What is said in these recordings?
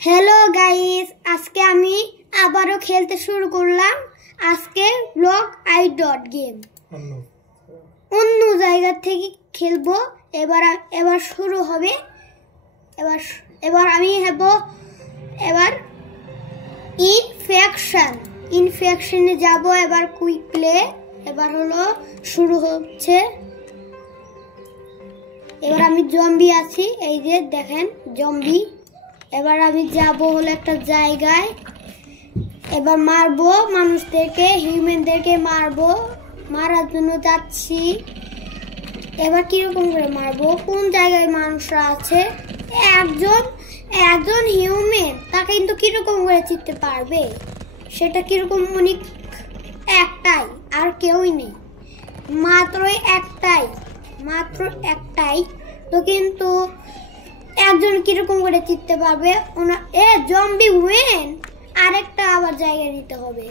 Hello guys, আজকে আমি আবারও খেলতে শুরু করলাম। আজকে ব্লক i.গেম অন্য জায়গা থেকে খেলবো। এবার শুরু হবে। এবার আমি হব ইনফেকশনে যাব। এবার কুইক প্লে এবার হলো শুরু হচ্ছে। এবার আমি জম্বি আছি, এই যে দেখেন জম্বি। এবার আমি যাব হলো একটা জায়গায়, এবার মারবো মানুষদেরকে, হিউম্যানদেরকে মারবো। মারার জন্য যাচ্ছি। এবার কিরকম করে মারবো, কোন জায়গায় মানুষরা আছে। একজন হিউম্যান, তাকে কিন্তু কিরকম করে চিনতে পারবে, সেটা কিরকম অনেক একটাই, আর কেউই নেই, মাত্র একটাই। তো কিন্তু একজন কিরকম করে চিনতে পারবে জম্বি ওয়েন। আরেকটা আবার জায়গা নিতে হবে।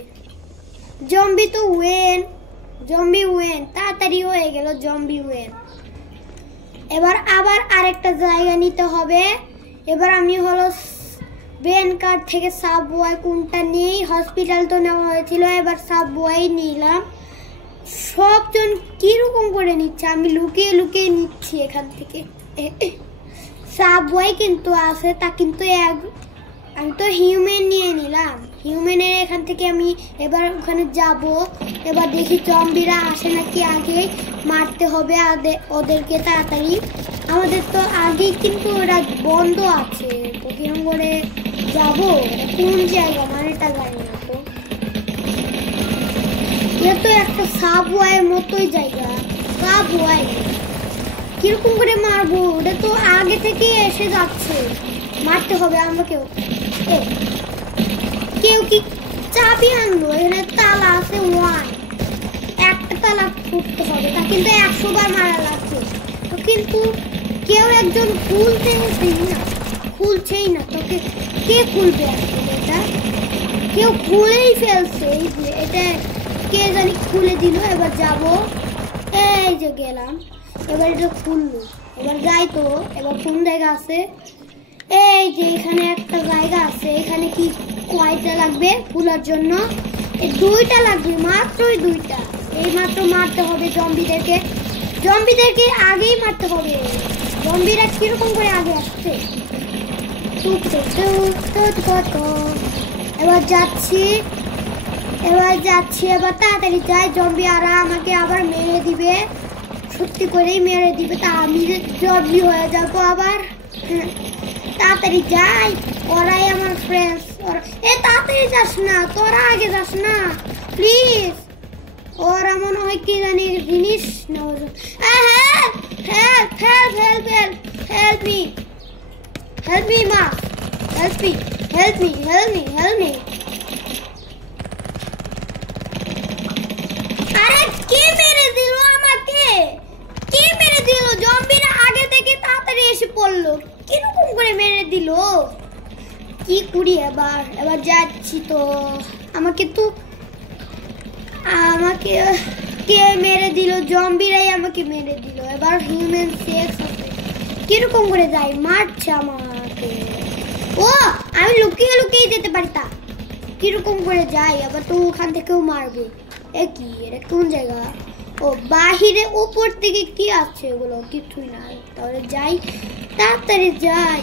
জম্বি ওয়েন তাড়াতাড়ি হয়ে গেল জম্বি ওয়েন। এবার আবার আরেকটা জায়গা নিতে হবে। এবার আমি হলো ব্রেন কার্ড থেকে সাবওয়ে কোনটা নেই, হসপিটাল তো নেওয়া হয়েছিল, এবার সাবওয়ে নিলাম। সবজন কিরকম করে নিচ্ছে, আমি লুকিয়ে লুকিয়ে নিচ্ছি এখান থেকে। সাবওয়ে কিন্তু আছে, তা কিন্তু আমি তো হিউম্যান নিয়ে নিলাম। হিউম্যানের এখান থেকে আমি এবার ওখানে যাব। এবার দেখি জম্বিরা আসে নাকি, আগে মারতে হবে ওদেরকে তাড়াতাড়ি। আমাদের তো আগেই কিন্তু ওরা বন্ধ আছে, তো কিরকম করে যাবো, কোন জায়গা মানেটা জানি না। তো এটা তো একটা সাবওয়ের মতোই জায়গা। সাবওয়ে কিরকম করে মারবো, ওটা তো আগে থেকে এসে যাচ্ছে, মারতে হবে আমাকেও। কেউ কি চাবি আনলো, এখানে তালা আছে 1, একটা তালা খুলতে হবে, তা কিন্তু 100 বার মারা লাগছে। তো কিন্তু কেউ একজন খুলছেই না। তো কে খুলবে আসলে এটা, কেউ খুলেই ফেলছে। এই যে এটা কে জানি খুলে দিল। এবার যাব, এই যে গেলাম। এবার এটা খুললো, এবার যাই। তো এবার কোন জায়গা আছে, এই যে এখানে একটা জায়গা আছে। এখানে কি কয়টা লাগবে খোলার জন্য? 2টা লাগবে, মাত্রই 2টা। এই মাত্র মারতে হবে জম্বিদেরকে আগেই মারতে হবে। জম্বিরা কিরকম করে আগে আসছে। এবার যাচ্ছি। এবার তাড়াতাড়ি যাই, জম্বি আর আমাকে আবার মেরে দিবে, সত্যি করেই মেরে দিবে। তা আমি জম্বি হয়ে যাবো আবার। তাড়াতাড়ি যাই, ওরাই আমার ফ্রেন্ডস। তাড়াতাড়ি যাস না, তোরা আগে যাস না প্লিজ। ওরা মনে হয় কি জানি জিনিস নেওয়া। হেল্প মি মা, হেল্প মি। আরে কে মেরে দিল আমাকে, জম্বিরা আগে থেকে তাড়াতাড়ি এসে পড়লো, কিরকম করে মেরে দিল, কি করি। এবার যাচ্ছি। তো আমাকে কে মেরে দিল, জম্বিরাই আমাকে মেরে দিল। এবার হিউম্যান সেক্স আছে, কিরকম করে যাই, মারছে আমাকে। আমি লুকিয়ে লুকিয়ে যেতে পারি, তা কিরকম করে যাই। আবার তো ওখান থেকেও মারবে। কি এটা কোন জায়গা? বাহিরে উপর থেকে কি আছে, এগুলো কিছুই না। তাহলে যাই, তাড়াতাড়ি যাই।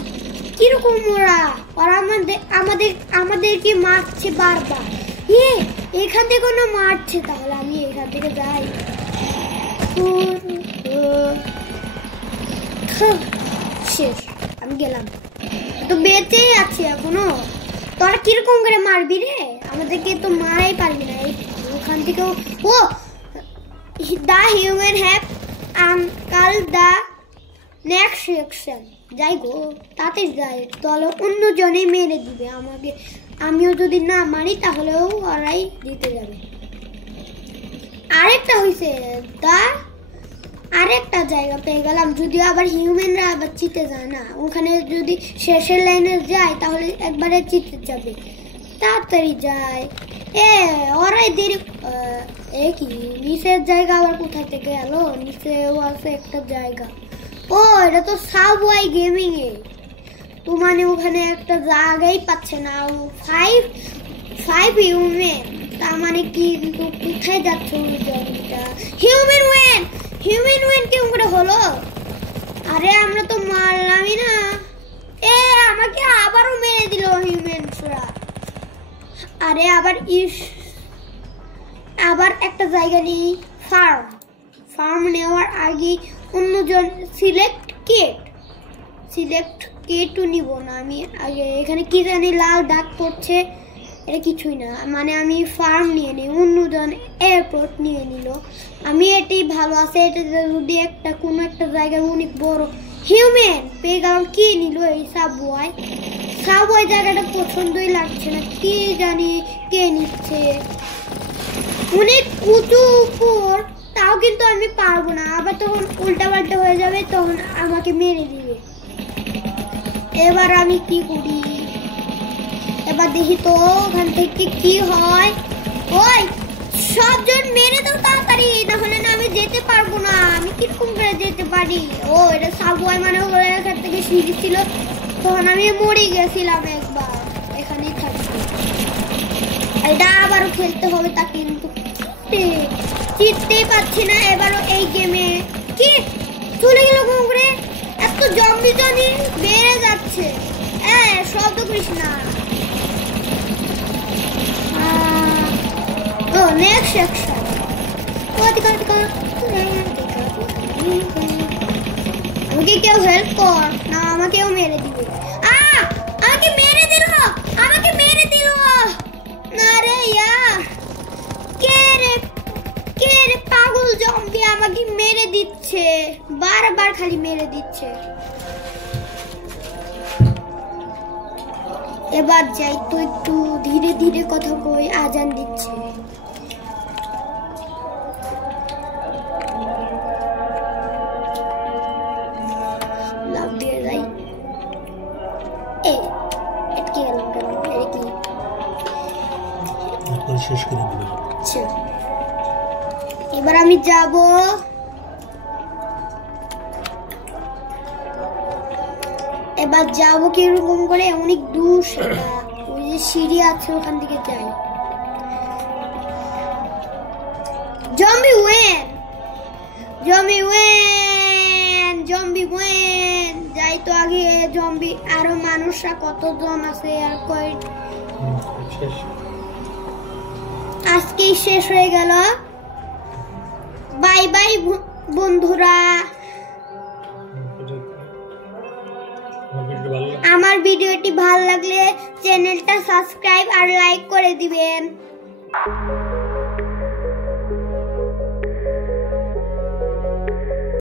কিরকম ওরা আমাদেরকে মারছে বারবার। এখান থেকে কোনো মারছে, তাহলে আমি এখান থেকে যাই। শেষ, আমি গেলাম। তো বেঁচেই আছি এখনো। তোরা কিরকম করে মারবি রে, আমাদেরকে তো মারাই পারবি না। ওখান থেকেও the human have unlocked the next section. যাই গো, তাতে যাই, তাহলে অন্যজনেই মেরে দিবে আমাকে। আমিও যদি না মারি তাহলেও ওরাই দিতে যাবে। আরেকটা হয়েছে, আরেকটা জায়গা পেয়ে গেলাম। যদি আবার হিউম্যানরা আবার জিতে যায় না, ওখানে যদি শেষের লাইনে যায় তাহলে একবারে জিতে যাবে। তাড়াতাড়ি যায়, এ ওরাই দেরি এ কি নিচের জায়গা আবার কোথা থেকে এলো? নিচেও আছে একটা জায়গা। ও এটা তো সাবওয়াই গেমিং এ। তো মানে ওখানে একটা জায়গাই পাচ্ছে না। 5 হিউম্যান, তার মানে কি কোথায় যাচ্ছে ওই জমিটা? হিউম্যান ওয়েন কেমন করে হলো? আরে আমরা তো মারলামই না। এ আমাকে আবারও মেরে দিল হিউম্যানসরা। আরে আবার একটা জায়গা নেই। ফার্ম নেওয়ার আগে অন্যজন সিলেক্ট কেটও নিব না আমি আগে। এখানে কি জানি লাল দাগ পড়ছে, এটা কিছুই না। মানে আমি ফার্ম নিয়ে নিই, অন্যজন এয়ারপোর্ট নিয়ে নিল। আমি এটাই ভালো আছে। এটা যদি একটা কোনো একটা জায়গায় অনেক বড় হিউম্যান পেয়ে গেলাম। কি নিল এই সাবওয়ে জায়গাটা পছন্দই লাগছে না, কি জানি কে নিচ্ছে। অনেক উঁচু উপর, তাও কিন্তু আমি পারবো না। আবার তখন উল্টা পাল্টা হয়ে যাবে, তখন আমাকে মেরে দিবে। এবার আমি কি করি? এবার দেখি তো ওখান থেকে কি হয়। ওই সবজন মেরে দাও তাড়াতাড়ি, না হলে না আমি যেতে পারবো না। আমি কিরকম করে যেতে পারি? ও এটা সাবওয়ে মানে হলো এখান থেকে সিঁড়ি ছিল, তখন আমি মরে গেছিলাম একবার। এখানেই থাকছি। এটা আবারও খেলতে হবে, তা কিন্তু জিততেই পারছি না এবারও এই গেমে। কি চলে গেল ঘুরে? এত জম্বি বেড়ে যাচ্ছে। শব্দ করিস না। ও নেক্সট সেকশন। আমাকে কেউ হেল্প কর না, আমাকেও মেরে দিবে। আমাকে মেরে দিল। না রে ইয়ার, কে রে পাগল জম্বি আমাকে মেরে দিচ্ছে, বারবার খালি মেরে দিচ্ছে। এবার যাই তো, একটু ধীরে ধীরে কথা কই, আজান দিচ্ছে। লাভ দিয়ে যাই। কি গেলাম কেন? কি শেষ করে দিবে। আচ্ছা এবার আমি যাব। এবার যাবো কিরকম করে? অনেক দূর সেটা, ওই যে সিঁড়ি আছে ওখান থেকে যাই। জম্বি ওয়েন যাই তো আগে। জম্বি আরো মানুষরা কতজন আছে আর কয়? আজকেই শেষ হয়ে গেল। বাই বাই বন্ধুরা। আমার ভিডিওটি ভালো লাগলে চ্যানেলটা সাবস্ক্রাইব আর লাইক করে দিবেন।